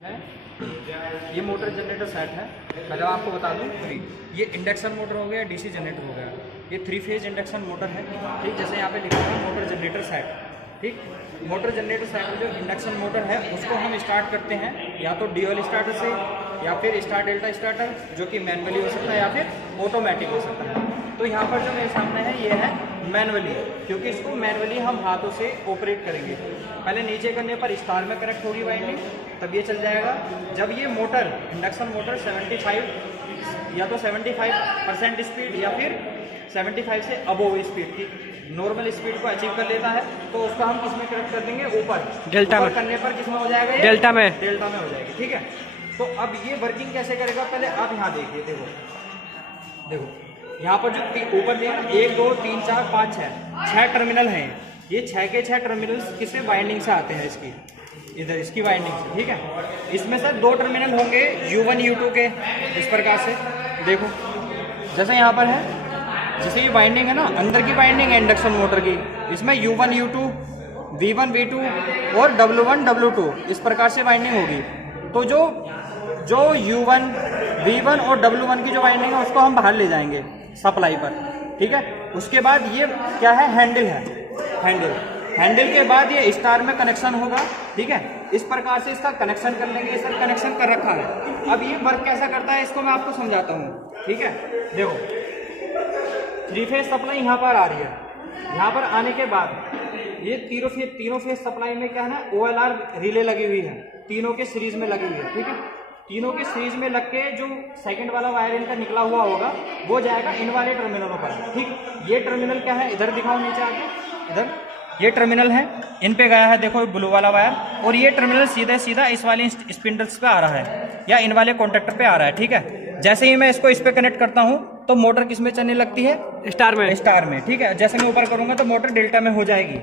ये motor generator set है। पहले आपको बता दूं, ये इंडक्शन मोटर हो गया, डीसी जनरेटर हो गया। ये 3 फेज इंडक्शन मोटर है, ठीक। जैसे यहाँ पे लिखा है मोटर जनरेटर सेट, ठीक। मोटर जनरेटर सेट में जो इंडक्शन मोटर है उसको हम स्टार्ट करते हैं या तो ड्यूअल स्टार्टर से, या फिर स्टार डेल्टा स्टार्टर जो कि मैनुअली हो सकता है या फिर ऑटोमेटिक हो सकता है। तो यहाँ पर जो मेरे सामने है ये है मैनुअली, क्योंकि इसको मैनुअली हम हाथों से ऑपरेट करेंगे। पहले नीचे करने पर स्टार में कनेक्ट होगी वाइंडिंग, तब ये चल जाएगा। जब ये मोटर इंडक्शन मोटर 75 या तो 75% स्पीड या फिर 75 से अबोव स्पीड की नॉर्मल स्पीड को अचीव कर लेता है, तो उसको हम किस में कनेक्ट कर देंगे, ऊपर डेल्टा में करने पर किस में हो जाएगा, डेल्टा में हो जाएगी, ठीक है। तो अब ये वर्किंग कैसे करेगा, पहले आप यहाँ देखिए, देखो यहाँ पर जो ऊपर दिया 1 2 3 4 5 6 टर्मिनल हैं। ये 6 के 6 टर्मिनल्स किससे वाइंडिंग से आते हैं, इसकी इधर इसकी वाइंडिंग से, ठीक है। इसमें से 2 टर्मिनल होंगे U1 U2 के, इस प्रकार से देखो जैसे यहाँ पर है, जैसे ये वाइंडिंग है ना, अंदर की वाइंडिंग है इंडक्शन मोटर की, इसमें U1 U2 V1 V2 और W1 W2 इस प्रकार से वाइंडिंग होगी। तो जो U1 V1 और W1 की जो वाइंडिंग है उसको हम बाहर ले जाएंगे सप्लाई पर, ठीक है। उसके बाद ये क्या है, हैंडल है, हैंडल के बाद ये स्टार में कनेक्शन होगा, ठीक है। इस प्रकार से इसका कनेक्शन कर लेंगे, इस कनेक्शन कर रखा है। अब ये वर्क कैसा करता है इसको मैं आपको समझाता हूँ, ठीक है। देखो 3 फेज सप्लाई यहाँ पर आ रही है, यहाँ पर आने के बाद ये तीनों फेज सप्लाई में क्या है ना, OLR रिले लगी हुई है, तीनों के सीरीज में लगी हुई है, ठीक है। तीनों के सीरीज में लग के जो सेकंड वाला वायर इनका निकला हुआ होगा वो जाएगा इन वाले टर्मिनलों पर, ठीक। ये टर्मिनल क्या है, इधर दिखाओ नीचे आके, इधर ये टर्मिनल है, इन पे गया है देखो ब्लू वाला वायर, और ये टर्मिनल सीधा इस वाले स्पिंडल्स पे आ रहा है या इन वाले कॉन्टेक्टर पे आ रहा है, ठीक है। जैसे ही मैं इसको इस पे कनेक्ट करता हूँ तो मोटर किस में चलने लगती है, स्टार में, ठीक है। जैसे मैं ऊपर करूंगा तो मोटर डेल्टा में हो जाएगी।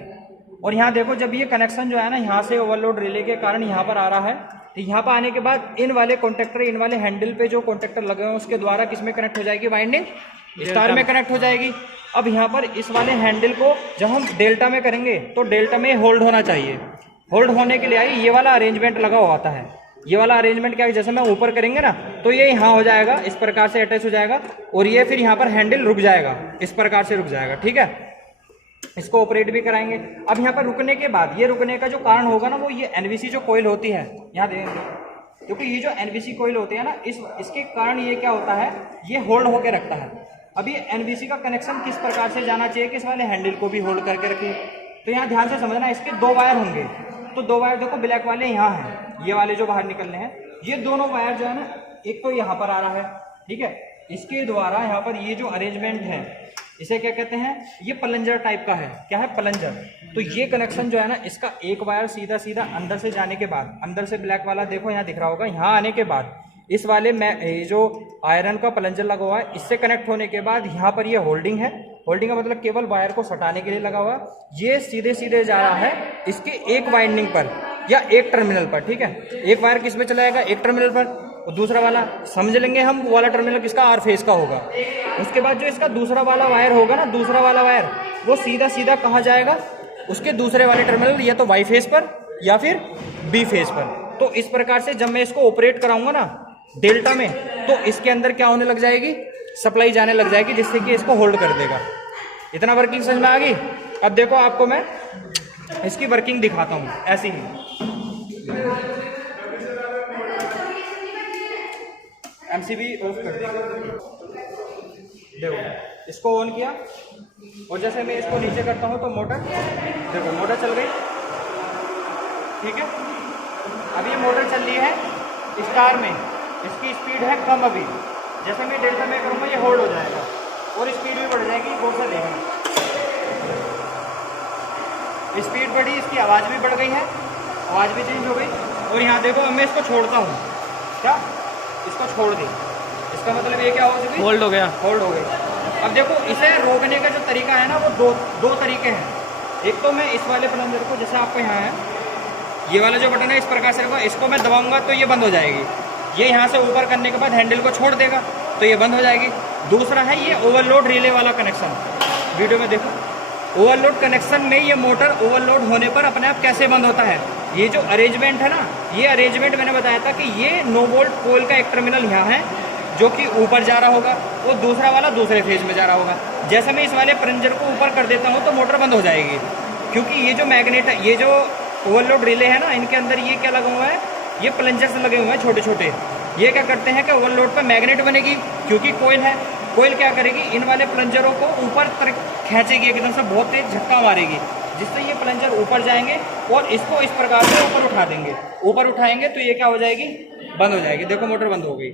और यहाँ देखो जब ये कनेक्शन जो है ना, यहाँ से ओवरलोड रिले के कारण यहाँ पर आ रहा है, तो यहाँ पर आने के बाद इन वाले कॉन्टेक्टर, इन वाले हैंडल पे जो कॉन्टेक्टर लगे हैं उसके द्वारा किस में कनेक्ट हो जाएगी, वाइंडिंग स्टार में कनेक्ट हो जाएगी। अब यहाँ पर इस वाले हैंडल को जब हम डेल्टा में करेंगे तो डेल्टा में होल्ड होना चाहिए। होल्ड होने के लिए आई ये वाला अरेंजमेंट लगा हुआ आता है। ये वाला अरेंजमेंट क्या है, जैसे मैं ऊपर करेंगे ना तो ये यहाँ हो जाएगा, इस प्रकार से अटैच हो जाएगा, और ये फिर यहाँ पर हैंडल रुक जाएगा, इस प्रकार से रुक जाएगा, ठीक है। इसको ऑपरेट भी कराएंगे। अब यहाँ पर रुकने के बाद, ये रुकने का जो कारण होगा ना, वो ये एनवीसी जो कोयल होती है, यहाँ देखेंगे, क्योंकि ये जो एनवीसी कोयल होती है ना, इसके कारण ये क्या होता है, ये होल्ड होकर रखता है। अब ये एनवीसी का कनेक्शन किस प्रकार से जाना चाहिए कि इस वाले हैंडल को भी होल्ड करके रखे। तो यहाँ ध्यान से समझना, इसके 2 वायर होंगे, तो 2 वायर देखो ब्लैक वाले यहाँ हैं, ये वाले जो बाहर निकलने हैं, ये दोनों वायर जो है ना, एक तो यहाँ पर आ रहा है, ठीक है। इसके द्वारा यहाँ पर ये जो अरेंजमेंट है, इसे क्या कहते हैं, ये प्लंजर टाइप का है, क्या है, प्लंजर। तो ये कनेक्शन जो है ना, इसका एक वायर सीधा अंदर से जाने के बाद, अंदर से ब्लैक वाला देखो यहाँ दिख रहा होगा, यहाँ आने के बाद इस वाले में जो आयरन का प्लंजर लगा हुआ है, इससे कनेक्ट होने के बाद यहाँ पर ये होल्डिंग है। होल्डिंग का मतलब केवल वायर को सटाने के लिए लगा हुआ, ये सीधे जा रहा है इसके एक वाइंडिंग पर या एक टर्मिनल पर, ठीक है। एक वायर किस में चला जाएगा, एक टर्मिनल पर, और दूसरा वाला समझ लेंगे हम, वो वाला टर्मिनल किसका, आर फेज का होगा। उसके बाद जो इसका दूसरा वाला वायर होगा ना, दूसरा वाला वायर वो सीधा कहाँ जाएगा, उसके दूसरे वाले टर्मिनल, या तो वाई फेज पर या फिर बी फेज पर। तो इस प्रकार से जब मैं इसको ऑपरेट कराऊंगा ना डेल्टा में, तो इसके अंदर क्या होने लग जाएगी, सप्लाई जाने लग जाएगी, जिससे कि इसको होल्ड कर देगा। इतना वर्किंग समझ में आ गई। अब देखो आपको मैं इसकी वर्किंग दिखाता हूँ, ऐसी ही एमसीबी ऑफ कर देगा, देखो इसको ऑन किया, और जैसे मैं इसको नीचे करता हूँ तो मोटर, देखो मोटर चल गई, ठीक है। अब ये मोटर चल रही है स्टार में, इसकी स्पीड है कम अभी, जैसे मैं डेल्टा में करूँगा ये होल्ड हो जाएगा और स्पीड भी बढ़ जाएगी, गौर से देखना, स्पीड बढ़ी, इसकी आवाज़ भी बढ़ गई है, आवाज़ भी चेंज हो गई। और यहाँ देखो अब मैं इसको छोड़ता हूँ, क्या, इसको छोड़ दी, इसका मतलब ये क्या हो चुकी, होल्ड हो गई। अब देखो इसे रोकने का जो तरीका है ना, वो दो तरीके हैं। एक तो मैं इस वाले प्लंजर को, जैसे आपको यहाँ है ये वाला जो बटन है, इस प्रकार से रखो, इसको मैं दबाऊंगा तो ये बंद हो जाएगी, ये यहाँ से ऊपर करने के बाद हैंडल को छोड़ देगा तो ये बंद हो जाएगी। दूसरा है ये ओवरलोड रिले वाला कनेक्शन, वीडियो में देखो, ओवरलोड कनेक्शन में ये मोटर ओवरलोड होने पर अपने आप कैसे बंद होता है। ये जो अरेंजमेंट है ना, ये अरेंजमेंट मैंने बताया था कि ये 9 वोल्ट कोयल का एक टर्मिनल यहाँ है जो कि ऊपर जा रहा होगा, वो दूसरा वाला दूसरे फेज में जा रहा होगा। जैसे मैं इस वाले प्लंजर को ऊपर कर देता हूँ तो मोटर बंद हो जाएगी, क्योंकि ये जो मैग्नेट है, ये जो ओवरलोड रिले है ना, इनके अंदर ये क्या लगा हुआ है, ये प्लंजर्स लगे हुए हैं छोटे छोटे। ये क्या करते हैं कि ओवरलोड पर मैग्नेट बनेगी, क्योंकि कोयल है, कोयल क्या करेगी, इन वाले प्लंजरों को ऊपर तक खींचेगी, एकदम से बहुत तेज झटका मारेगी, जिससे ये प्लंजर ऊपर जाएंगे और इसको इस प्रकार से ऊपर उठा देंगे। ऊपर उठाएंगे तो ये क्या हो जाएगी, बंद हो जाएगी। देखो मोटर बंद हो गई।